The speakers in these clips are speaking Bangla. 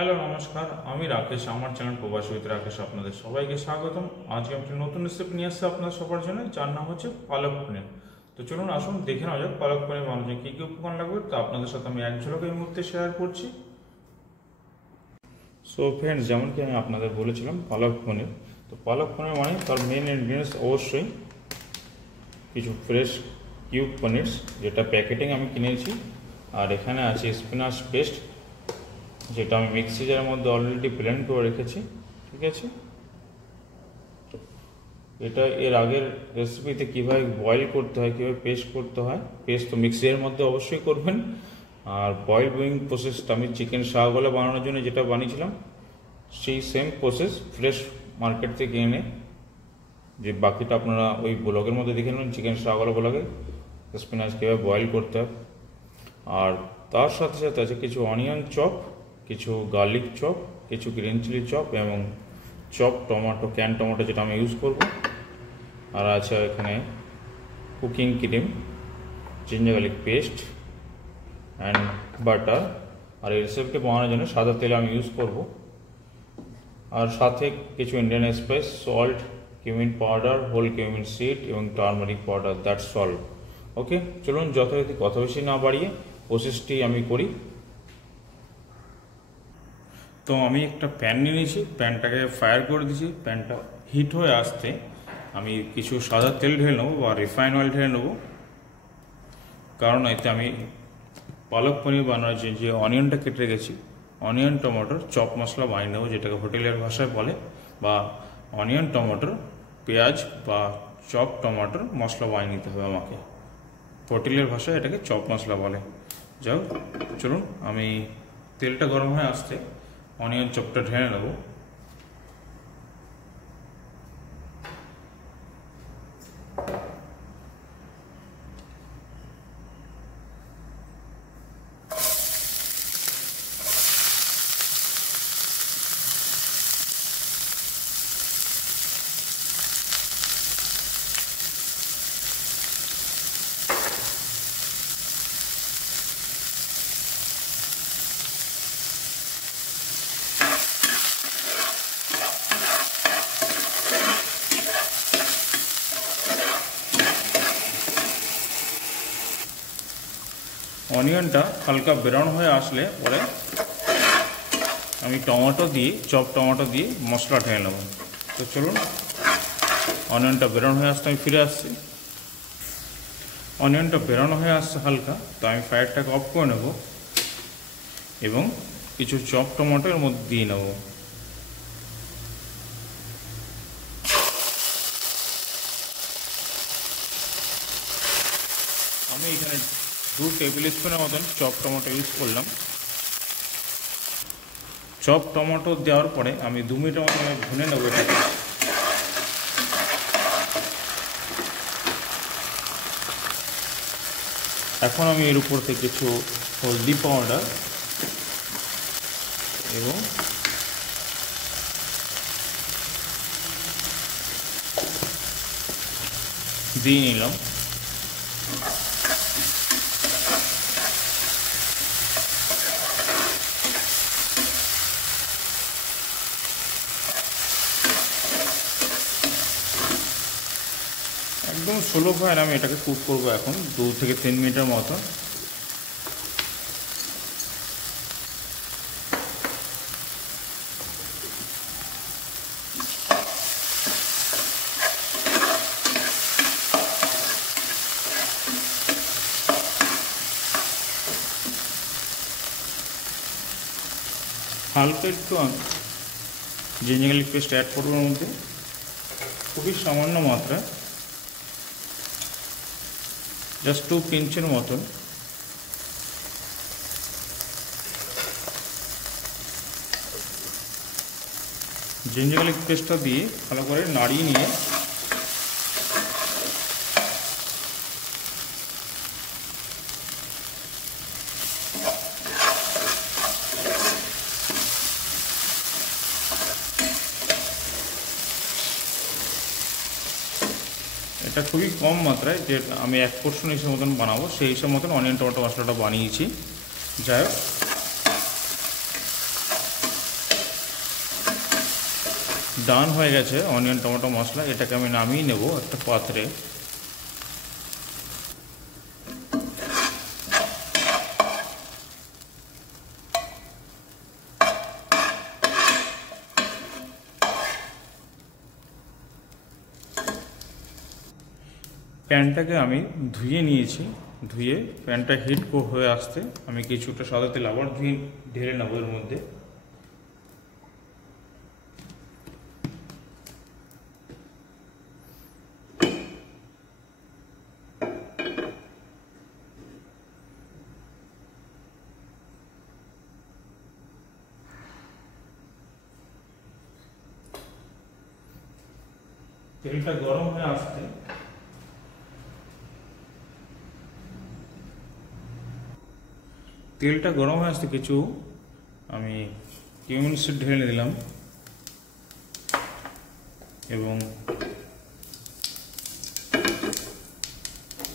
হ্যালো নমস্কার, আমি রাকেশ। আমার চ্যানেল প্রবাসী উইথ রাকেশ আপনাদের সবাইকে স্বাগতম। আজকে একটি নতুন রেসিপি নিয়ে আসছে আপনাদের সবার জন্য, যার নাম হচ্ছে পালক পনির। তো চলুন আসুন দেখে নেওয়া যাক পালক পনির বানাতে কী কী উপকরণ লাগবে। তো আপনাদের সাথে আমি এক ঝলক এই মুহূর্তে শেয়ার করছি। সো ফ্রেন্ডস, যেমন কি আমি আপনাদের বলেছিলাম পালক পনির, তো পালক পনির মানে তার মেন ইনগ্রিডিয়েন্টস অবশ্যই কিছু ফ্রেশ কিউব পনির, যেটা প্যাকেটিং আমি কিনেছি। আর এখানে আছে স্পিনাচ পেস্ট, যেটা আমি মিক্সি জারের মধ্যে অলরেডি ব্লেন্ড করে রেখেছি। ঠিক আছে, এটা এর আগের রেসিপিতে কীভাবে বয়েল করতে হয়, কীভাবে পেস্ট করতে হয়, পেস্ট তো মিক্সি জারের মধ্যে অবশ্যই করবেন। আর বয়েল ব্রুইং প্রসেসটা আমি চিকেন শাহগোলা বানানোর জন্য যেটা বানিয়েছিলাম, সেই সেম প্রসেস ফ্রেশ মার্কেট থেকে এনে, যে বাকিটা আপনারা ওই ব্লগের মধ্যে দেখে নেবেন, চিকেন শাহগোলা ব্লগে স্পিনাচ কীভাবে বয়েল করতে হয়। আর তার সাথে সাথে আছে কিছু অনিয়ন চপ, কিছু গার্লিক চপ, কিছু গ্রিন চিলি চপ এবং চপ টমেটো, ক্যান টমেটো যেটা আমি ইউজ করব। আর আছে এখানে cooking cream, ginger garlic paste and butter. আর এই রেসিপিটি বানানোর জন্য সাদা তেল আমি ইউজ করব। আর সাথে কিছু Indian spice, salt, cumin powder, whole cumin seed এবং turmeric powder, that's all. Okay, চলুন যথারীতি কথা বেশি না বাড়িয়ে প্রসেসটি আমি করি। তো আমি একটা প্যান নিয়ে নিয়েছি, প্যানটাকে ফায়ার করে দিয়েছি। প্যানটা হিট হয়ে আসতে আমি কিছু সাদা তেল ঢেলে নেবো বা রিফাইন অয়েল ঢেলে নেবো, কারণ এতে আমি পালক পনির বানানোর যে অনিয়নটা কেটে রেখেছি, অনিয়ন টমেটোর চপ মশলা বানিয়ে নেবো, যেটাকে হোটেলের ভাষায় বলে, বা অনিয়ন টমেটোর পেঁয়াজ বা চপ টমেটোর মশলা বানিয়ে নিতে হবে আমাকে। হোটেলের ভাষায় এটাকে চপ মশলা বলে। যাও, চলুন আমি তেলটা গরম হয়ে আসতে অনিয়ন চপটা ঢেলে নেব। অনিয়নটা হালকা ব্রাউন হয়ে আসলে পরে আমি টমেটো দিয়ে, চপ টমেটো দিয়ে মশলা ঢেলে নেব। তো চলুন, অনিয়নটা ব্রাউন হয়ে আসতে আমি ফিরে আসছি। অনিয়নটা ব্রাউন হয়ে আসছে হালকা, তো আমি ফায়ারটাকে অফ করে নেব এবং কিছু চপ টমেটো এর মধ্যে দিয়ে নেব। আমি এখানে 2 টেবিল স্পুনের মতন চপ টমেটো ইউজ করলাম। চপ টমেটো দেওয়ার পরে আমি 2 মিনিটের মতো ভুনে নেব এটাকে। এখন আমি এর উপর থেকে কিছু হলদি পাউডার এবং দিয়ে নিলাম। একদম স্লো ফায়ারে আমি এটাকে কুক করবো এখন 2 থেকে 3 মিনিটের মতো। হালকা একটু জিঞ্জার গার্লিক পেস্ট অ্যাড করবো এর মধ্যে, খুবই সামান্য মাত্রায়, জাস্ট 2 পিঞ্চের মতন। জিঞ্জার গার্লিক পেস্টটা দিয়ে ভালো করে নাড়িয়ে নিয়ে এটা খুবই কম মাত্রায়, যে আমি 1 পোর্শন হিসেবে মতন বানাবো, সেই হিসেবে মতন অনিয়ন টমেটো মশলাটা বানিয়েছি। যাই হোক, ডান হয়ে গেছে অনিয়ন টমেটো মশলা। এটাকে আমি নামিয়ে নেব একটা পাত্রে। প্যানটাকে আমি ধুয়ে নিয়েছি। ধুয়ে প্যানটা হিট হয়ে আসতে আমি কিছুটা সাদা তেল আবার ধুয়ে ঢেলে নেবো এর মধ্যে। তেলটা গরম হয়ে আসতে কিছু আমি কিউমিন সিড ঢেলে দিলাম এবং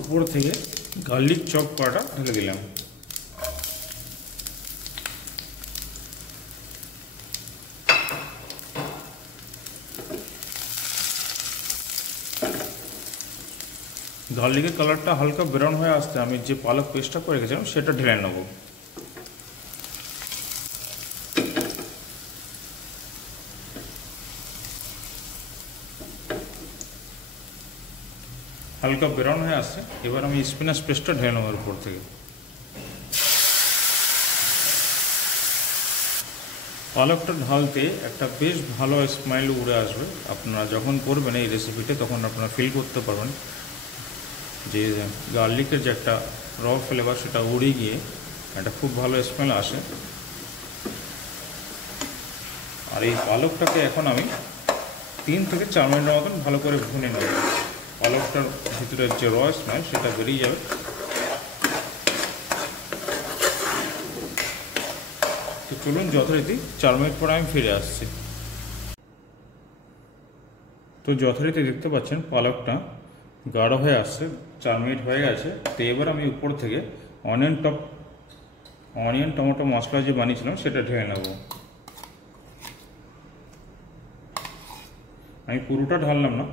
উপর থেকে গার্লিক চপ করাটা ঢেলে দিলাম। গার্লিকের কালারটা হালকা ব্রাউন হয়ে আসতে আমি যে পালক পেস্টটা করে রেখেছিলাম সেটা ঢেলে নেব। হালকা ব্রাউন হয়ে আসছে, এবার আমি স্পিনাচ পেস্টটা ঢেলে নেব উপর থেকে। পালকটা ঢালতে একটা বেশ ভালো স্মেল উড়ে আসবে। আপনারা যখন করবেন এই রেসিপিটা তখন আপনারা ফিল করতে পারবেন যে গার্লিকের যে একটা র ফ্লেভার সেটা উড়ে গিয়ে একটা খুব ভালো স্মেল আসে। আর এই পালকটাকে এখন আমি 3 থেকে 4 মিনিটের মতন ভালো করে ভুনে নেব। পালকটার ভিতরের যে র স্মেল সেটা বেরিয়ে যাবে। তো চলুন যথারীতি 4 মিনিট পরে আমি ফিরে আসছি। তো যথারীতি দেখতে পাচ্ছেন পালকটা গাঢ় হয়ে আসছে, 4 মিনিট হয়ে গেছে। তো এবার আমি উপর থেকে অনিয়ন টমেটো মশলা যে বানিয়েছিলাম সেটা ঢেলে নেব। আমি পুরোটা ঢাললাম না,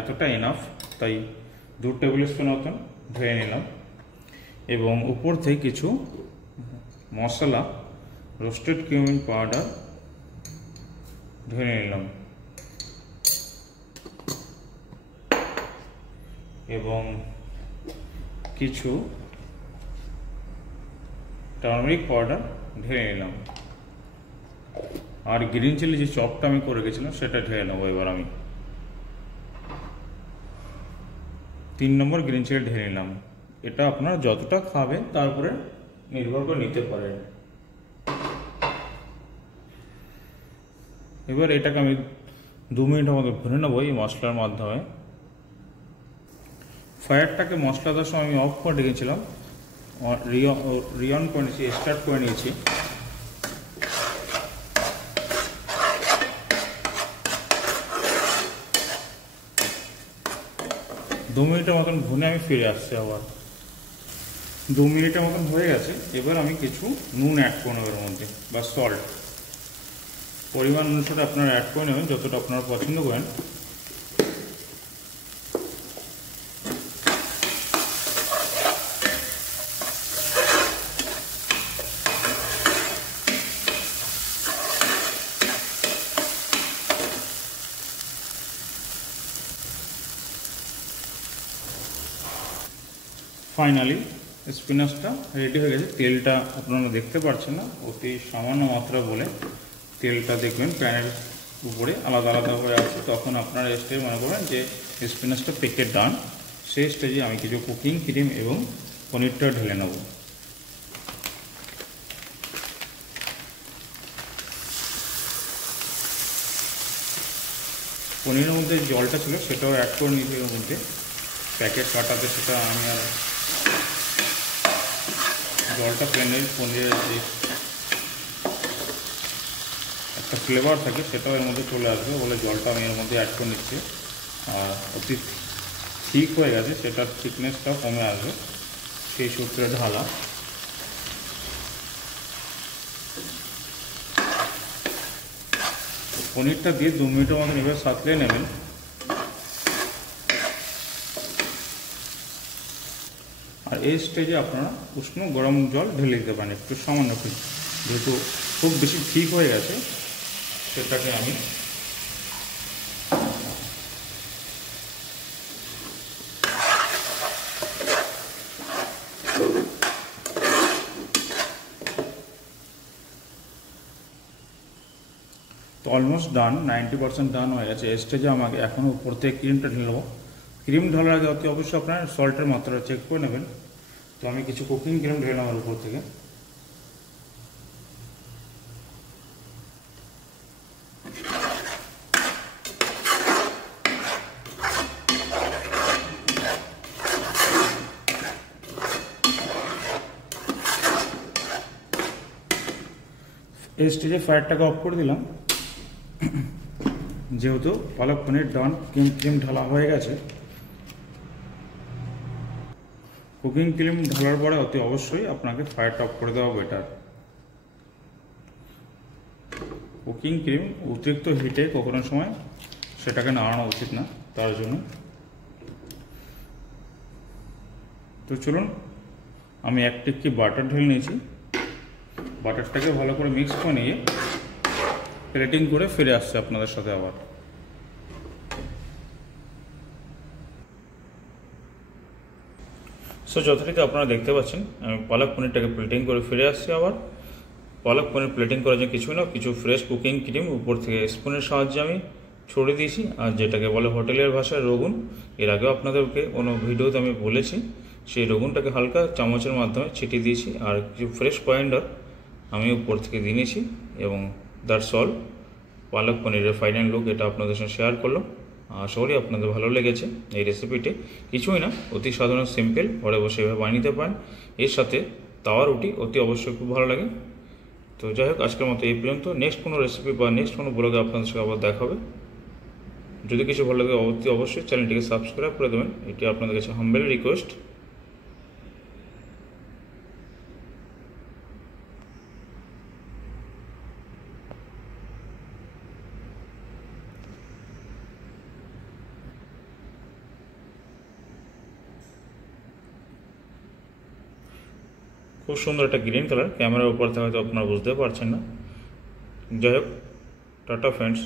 এতটা এনাফ, তাই 2 টেবিল স্পুন মতন ঢেলে নিলাম। এবং উপর থেকে কিছু মশলা রোস্টেড কিউমিন পাউডার ঢেলে নিলাম এবং কিছু টার্মারিক পাউডার ঢেলে নিলাম। আর গ্রিন চিলি যে চপটা আমি করে গেছিলাম সেটা ঢেলে নেবো। এবার আমি 3 নম্বর গ্রিন চিলি ঢেলে নিলাম। এটা আপনারা যতটা খাবেন তার উপরে নির্ভর করে নিতে পারেন। এবার এটাকে আমি 2 মিনিটের মতো ভুনে নেবো এই মশলার মাধ্যমে। ফায়ারটাকে মশলা দেওয়ার সময় আমি অফ করে রেখেছিলাম, রিঅন করে নিয়েছি, স্টার্ট করে নিয়েছি। দু মিনিটের মতন ভুনে আমি ফিরে আসছি আবার। 2 মিনিটের মতন হয়ে গেছে। এবার আমি কিছু নুন অ্যাড করে নেব এর মধ্যে, বা সল্ট। পরিমাণ অনুসারে আপনারা অ্যাড করে নেবেন যতটা আপনারা পছন্দ করেন। ফাইনালি স্পিনাচটা রেডি হয়ে গেছে। তেলটা আপনারা দেখতে পাচ্ছেন না, অতি সামান্য মাত্রা বলে তেলটা দেখবেন প্যানের উপরে আলাদা আলাদা হয়ে আছে। তখন আপনারা স্টেজে মনে করবেন যে স্পিনাচটা পেকে ডান। সেই স্টেজে আমি কিছু কুকিং ক্রিম এবং পনিরটা ঢেলে নেব। পনিরের মধ্যে জলটা ছিল সেটাও অ্যাড করে নিয়েছি এর মধ্যে। প্যাকেট কাটাতে সেটা আমি আর জলটা পনিরের যে একটা ফ্লেভার থাকে সেটাও এর মধ্যে চলে আসবে বলে জলটা আমি এর মধ্যে অ্যাড করে নিচ্ছি। আর অতি ঠিক হয়ে গেছে, সেটার থিকনেসটাও কমে আসবে সেই সূত্রে ঢালা। পনিরটা দিয়ে 2 মিনিটের মতন এভাবে সাঁতলে নেবেন। আর এই স্টেজে আপনারা উষ্ণ গরম জল ঢেলে দিতে পারেন, একটু সামান্য একটু, যেহেতু খুব বেশি ঠিক হয়ে গেছে সেটাকে আমি তো অলমোস্ট ডান, 90% ডান হয়ে গেছে। এই স্টেজে আমাকে এখন উপর থেকে ক্রিমটা ঢেলে নেবো। ক্রিম ঢালার আগে অতি অবশ্যই আপনার সল্টের মাত্রা চেক করে নেবেন। তো আমি কিছু কুকিং ক্রিম ঢেলে নেওয়ার উপর থেকে। এই স্টেজে ফায়ারটাকে অফ করে দিলাম, যেহেতু পালক পনির ডান, ক্রিম ঢালা হয়ে গেছে। কুকিং ক্রিম ঢালার পরে অতি অবশ্যই আপনাকে ফায়ারটা অফ করে দেওয়া বেটার। কুকিং ক্রিম অতিরিক্ত হিটে কখনো সময় সেটাকে নাড়ানো উচিত না, তার জন্য। তো চলুন, আমি 1 টিক্কি বাটার ঢেলে নিয়েছি। বাটারটাকে ভালো করে মিক্স করে নিয়ে প্লেটিং করে ফিরে আসছে আপনাদের সাথে আবার। সো যথারীতি আপনারা দেখতে পাচ্ছেন আমি পালক পনিরটাকে প্লেটিং করে ফিরে আসছি আবার। পালক পনির প্লেটিং করার জন্য কিছু না, কিছু ফ্রেশ কুকিং ক্রিম উপর থেকে স্পুনের সাহায্যে আমি ছড়িয়ে দিয়েছি, আর যেটাকে বলে হোটেলের ভাষায় রগুন। এর আগেও আপনাদেরকে কোনো ভিডিওতে আমি বলেছি, সেই রগুনটাকে হালকা চামচের মাধ্যমে ছিটিয়ে দিয়েছি। আর কিছু ফ্রেশ পয়েন্টার আমি উপর থেকে দিয়ে নিয়েছি, এবং দ্যাটস অল। পালক পনিরের ফাইনাল লুক এটা আপনাদের সঙ্গে শেয়ার করলাম। আশা করি আপনাদের ভালো লেগেছে এই রেসিপিটি। কিছুই না, অতি সাধারণ সিম্পল, ঘরে বসে এভাবে বানিয়ে নিতে পারেন। এর সাথে তাওয়া রুটি অতি অবশ্যই খুব ভালো লাগে। তো যাই হোক, আজকের মতো এই পর্যন্ত। নেক্সট কোনো রেসিপি বা নেক্সট কোনো ব্লগে আপনাদের সাথে আবার দেখা হবে। যদি কিছু ভালো লাগে অতি অবশ্যই চ্যানেলটিকে সাবস্ক্রাইব করে দেবেন, এটি আপনাদের কাছে হাম্বেল রিকোয়েস্ট। খুব সুন্দর একটা গ্রিন কালার, ক্যামেরার উপর থেকে হয়তো আপনারা বুঝতে পারছেন না। যাই হোক, টাটা ফ্রেন্ডস।